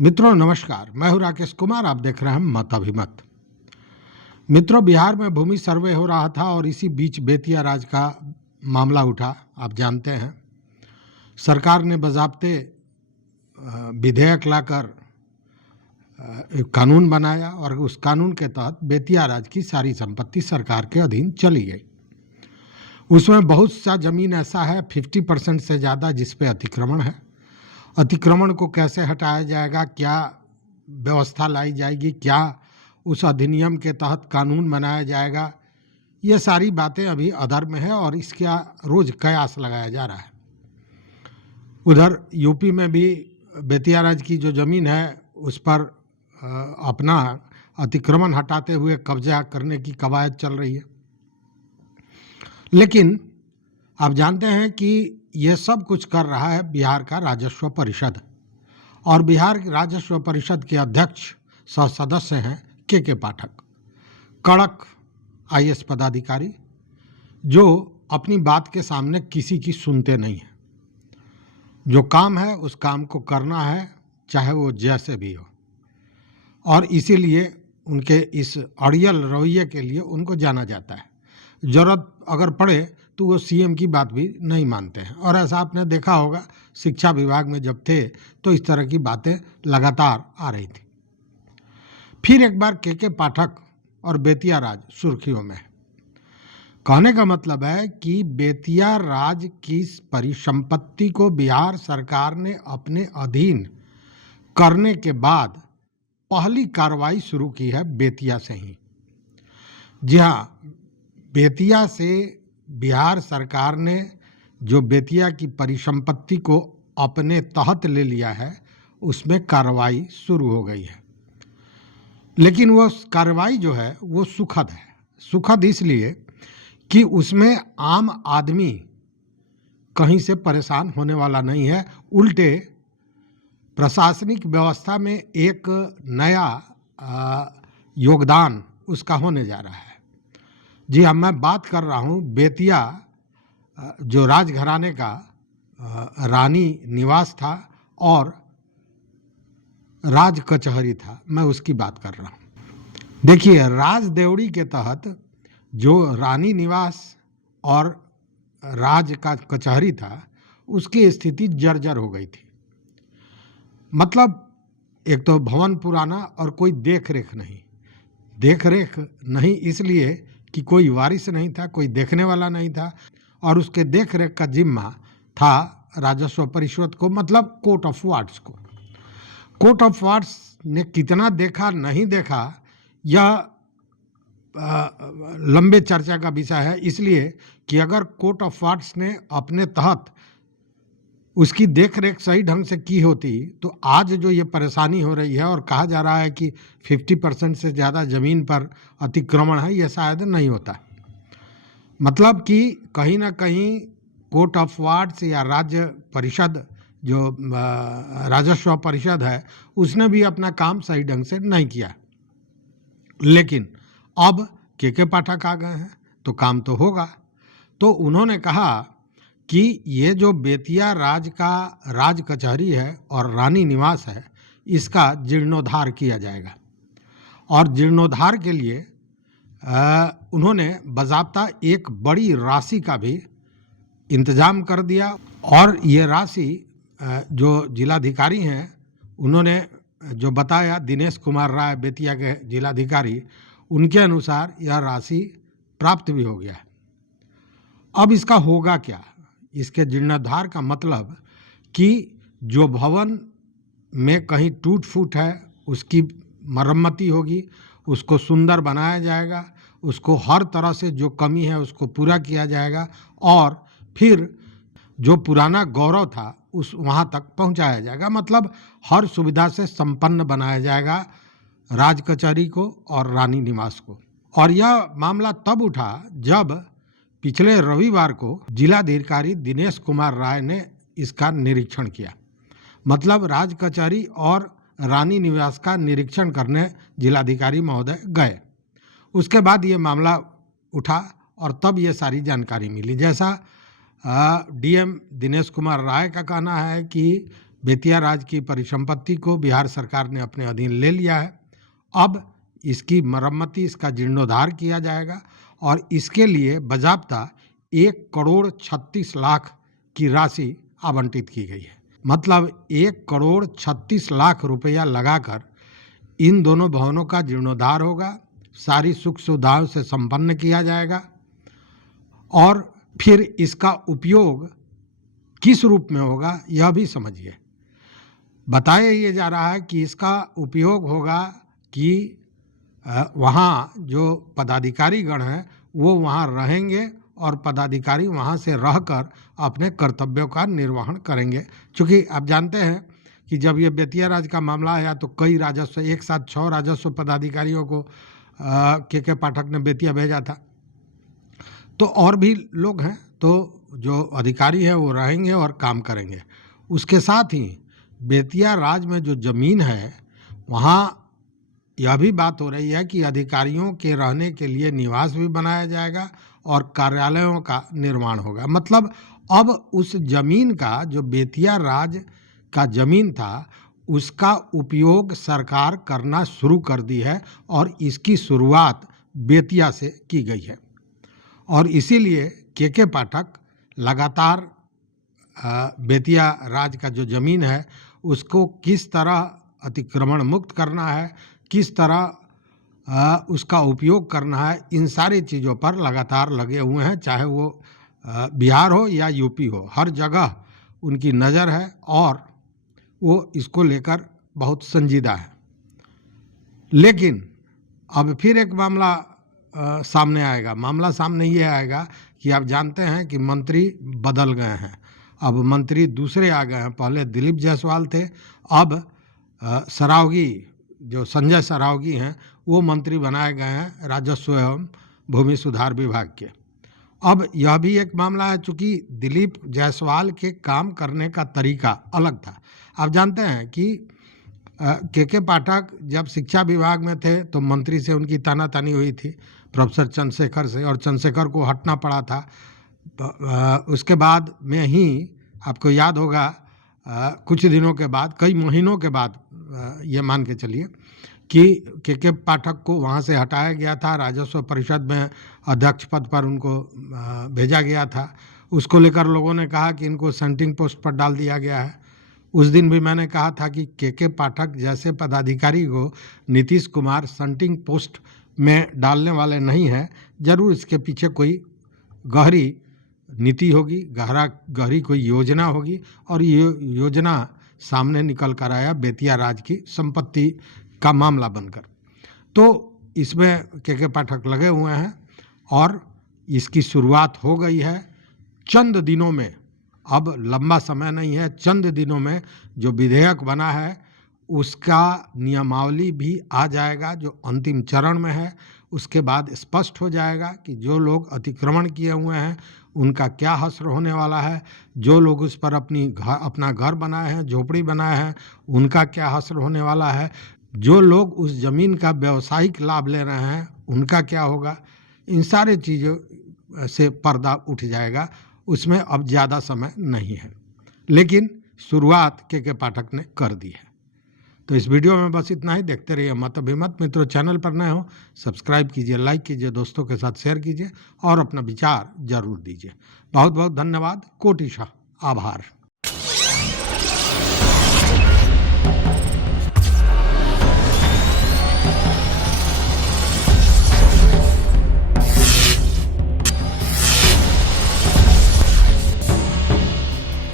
मित्रों नमस्कार, मैं हूं राकेश कुमार। आप देख रहे हैं मत अभिमत। मित्रों, बिहार में भूमि सर्वे हो रहा था और इसी बीच बेतिया राज का मामला उठा। आप जानते हैं सरकार ने बज़ाब्ते विधेयक लाकर एक कानून बनाया और उस कानून के तहत बेतिया राज की सारी संपत्ति सरकार के अधीन चली गई। उसमें बहुत सा जमीन ऐसा है 50% से ज़्यादा जिस पे अतिक्रमण है। अतिक्रमण को कैसे हटाया जाएगा, क्या व्यवस्था लाई जाएगी, क्या उस अधिनियम के तहत कानून बनाया जाएगा, ये सारी बातें अभी अधर में है और इसका रोज कयास लगाया जा रहा है। उधर यूपी में भी बेतिया राज की जो ज़मीन है उस पर अपना अतिक्रमण हटाते हुए कब्जा करने की कवायद चल रही है। लेकिन आप जानते हैं कि ये सब कुछ कर रहा है बिहार का राजस्व परिषद, और बिहार राजस्व परिषद के अध्यक्ष सह सदस्य हैं के पाठक, कड़क आईएएस पदाधिकारी जो अपनी बात के सामने किसी की सुनते नहीं हैं। जो काम है उस काम को करना है, चाहे वो जैसे भी हो, और इसीलिए उनके इस अड़ियल रवैये के लिए उनको जाना जाता है। ज़रूरत अगर पड़े तो वो सीएम की बात भी नहीं मानते हैं, और ऐसा आपने देखा होगा शिक्षा विभाग में जब थे तो इस तरह की बातें लगातार आ रही थी। फिर एक बार के पाठक और बेतिया राज सुर्खियों में है। कहने का मतलब है कि बेतिया राज की परिसंपत्ति को बिहार सरकार ने अपने अधीन करने के बाद पहली कार्रवाई शुरू की है बेतिया से ही। जी हाँ, बेतिया से बिहार सरकार ने जो बेतिया की परिसंपत्ति को अपने तहत ले लिया है उसमें कार्रवाई शुरू हो गई है। लेकिन वो कार्रवाई जो है वो सुखद है। सुखद इसलिए कि उसमें आम आदमी कहीं से परेशान होने वाला नहीं है, उल्टे प्रशासनिक व्यवस्था में एक नया योगदान उसका होने जा रहा है। जी हाँ, मैं बात कर रहा हूँ बेतिया जो राजघराने का रानी निवास था और राज कचहरी था, मैं उसकी बात कर रहा हूँ। देखिए, राज देवड़ी के तहत जो रानी निवास और राज का कचहरी था उसकी स्थिति जर्जर हो गई थी। मतलब एक तो भवन पुराना और कोई देख रेख नहीं इसलिए कि कोई वारिस नहीं था, कोई देखने वाला नहीं था, और उसके देख रेख का जिम्मा था राजस्व परिषद को, मतलब कोर्ट ऑफ वार्ड्स को। कोर्ट ऑफ वार्ड्स ने कितना देखा नहीं देखा यह लंबे चर्चा का विषय है, इसलिए कि अगर कोर्ट ऑफ वार्ड्स ने अपने तहत उसकी देख रेख सही ढंग से की होती तो आज जो ये परेशानी हो रही है और कहा जा रहा है कि 50% से ज़्यादा ज़मीन पर अतिक्रमण है, ये शायद नहीं होता। मतलब कि कहीं ना कहीं कोर्ट ऑफ वार्ड्स या राज्य परिषद जो राजस्व परिषद है उसने भी अपना काम सही ढंग से नहीं किया। लेकिन अब के पाठक आ गए हैं तो काम तो होगा। तो उन्होंने कहा कि ये जो बेतिया राज का राज कचहरी है और रानी निवास है इसका जीर्णोद्धार किया जाएगा, और जीर्णोद्धार के लिए उन्होंने बाज़ाब्ता एक बड़ी राशि का भी इंतजाम कर दिया। और ये राशि जो जिलाधिकारी हैं उन्होंने जो बताया, दिनेश कुमार राय बेतिया के जिलाधिकारी, उनके अनुसार यह राशि प्राप्त भी हो गया है। अब इसका होगा क्या? इसके जीर्णोद्धार का मतलब कि जो भवन में कहीं टूट फूट है उसकी मरम्मती होगी, उसको सुंदर बनाया जाएगा, उसको हर तरह से जो कमी है उसको पूरा किया जाएगा, और फिर जो पुराना गौरव था उस वहाँ तक पहुँचाया जाएगा। मतलब हर सुविधा से संपन्न बनाया जाएगा राज कचहरी को और रानी निवास को। और यह मामला तब उठा जब पिछले रविवार को जिलाधिकारी दिनेश कुमार राय ने इसका निरीक्षण किया। मतलब राज कचहरी और रानी निवास का निरीक्षण करने जिलाधिकारी महोदय गए। उसके बाद ये मामला उठा और तब ये सारी जानकारी मिली। जैसा डीएम दिनेश कुमार राय का कहना है कि बेतिया राज की परिसंपत्ति को बिहार सरकार ने अपने अधीन ले लिया है। अब इसकी मरम्मती, इसका जीर्णोद्धार किया जाएगा और इसके लिए बाज़ाब्ता 1,36,00,000 की राशि आवंटित की गई है। मतलब 1,36,00,000 रुपया लगाकर इन दोनों भवनों का जीर्णोद्धार होगा, सारी सुख सुविधाओं से संपन्न किया जाएगा और फिर इसका उपयोग किस रूप में होगा यह भी समझिए। बताया ये जा रहा है कि इसका उपयोग होगा कि वहाँ जो पदाधिकारी गण हैं वो वहाँ रहेंगे और पदाधिकारी वहाँ से रहकर अपने कर्तव्यों का निर्वहन करेंगे। चूँकि आप जानते हैं कि जब ये बेतिया राज का मामला आया तो कई राजस्व, एक साथ 6 राजस्व पदाधिकारियों को के पाठक ने बेतिया भेजा था। तो और भी लोग हैं, तो जो अधिकारी हैं वो रहेंगे और काम करेंगे। उसके साथ ही बेतिया राज में जो ज़मीन है वहाँ यह भी बात हो रही है कि अधिकारियों के रहने के लिए निवास भी बनाया जाएगा और कार्यालयों का निर्माण होगा। मतलब अब उस जमीन का, जो बेतिया राज का जमीन था, उसका उपयोग सरकार करना शुरू कर दी है और इसकी शुरुआत बेतिया से की गई है। और इसीलिए के पाठक लगातार बेतिया राज का जो ज़मीन है उसको किस तरह अतिक्रमण मुक्त करना है, किस तरह उसका उपयोग करना है, इन सारी चीज़ों पर लगातार लगे हुए हैं। चाहे वो बिहार हो या यूपी हो, हर जगह उनकी नज़र है और वो इसको लेकर बहुत संजीदा है। लेकिन अब फिर एक मामला सामने आएगा। मामला सामने ये आएगा कि आप जानते हैं कि मंत्री बदल गए हैं। अब मंत्री दूसरे आ गए हैं। पहले दिलीप जायसवाल थे, अब सरावगी, जो संजय सरावगी हैं, वो मंत्री बनाए गए हैं राजस्व एवं भूमि सुधार विभाग के। अब यह भी एक मामला है, चूँकि दिलीप जायसवाल के काम करने का तरीका अलग था। आप जानते हैं कि के पाठक जब शिक्षा विभाग में थे तो मंत्री से उनकी तानातानी हुई थी, प्रोफेसर चंद्रशेखर से, और चंद्रशेखर को हटना पड़ा था। उसके बाद में ही आपको याद होगा कुछ दिनों के बाद, कई महीनों के बाद, ये मान के चलिए कि के पाठक को वहाँ से हटाया गया था। राजस्व परिषद में अध्यक्ष पद पर उनको भेजा गया था। उसको लेकर लोगों ने कहा कि इनको सेंटिंग पोस्ट पर डाल दिया गया है। उस दिन भी मैंने कहा था कि के पाठक जैसे पदाधिकारी को नीतीश कुमार सेंटिंग पोस्ट में डालने वाले नहीं हैं। जरूर इसके पीछे कोई गहरी नीति होगी, गहरी कोई योजना होगी और ये योजना सामने निकल कर आया बेतिया राज की संपत्ति का मामला बनकर। तो इसमें के पाठक लगे हुए हैं और इसकी शुरुआत हो गई है। चंद दिनों में, अब लंबा समय नहीं है, चंद दिनों में जो विधेयक बना है उसका नियमावली भी आ जाएगा, जो अंतिम चरण में है। उसके बाद स्पष्ट हो जाएगा कि जो लोग अतिक्रमण किए हुए हैं उनका क्या हश्र होने वाला है, जो लोग उस पर अपना घर बनाए हैं, झोपड़ी बनाए हैं, उनका क्या हश्र होने वाला है, जो लोग उस ज़मीन का व्यावसायिक लाभ ले रहे हैं उनका क्या होगा। इन सारे चीज़ों से पर्दा उठ जाएगा। उसमें अब ज़्यादा समय नहीं है, लेकिन शुरुआत के पाठक ने कर दी है। तो इस वीडियो में बस इतना ही। देखते रहिए मत अभिमत। मित्रों, चैनल पर नए हो सब्सक्राइब कीजिए, लाइक कीजिए, दोस्तों के साथ शेयर कीजिए और अपना विचार जरूर दीजिए। बहुत बहुत धन्यवाद। कोटिशा आभार।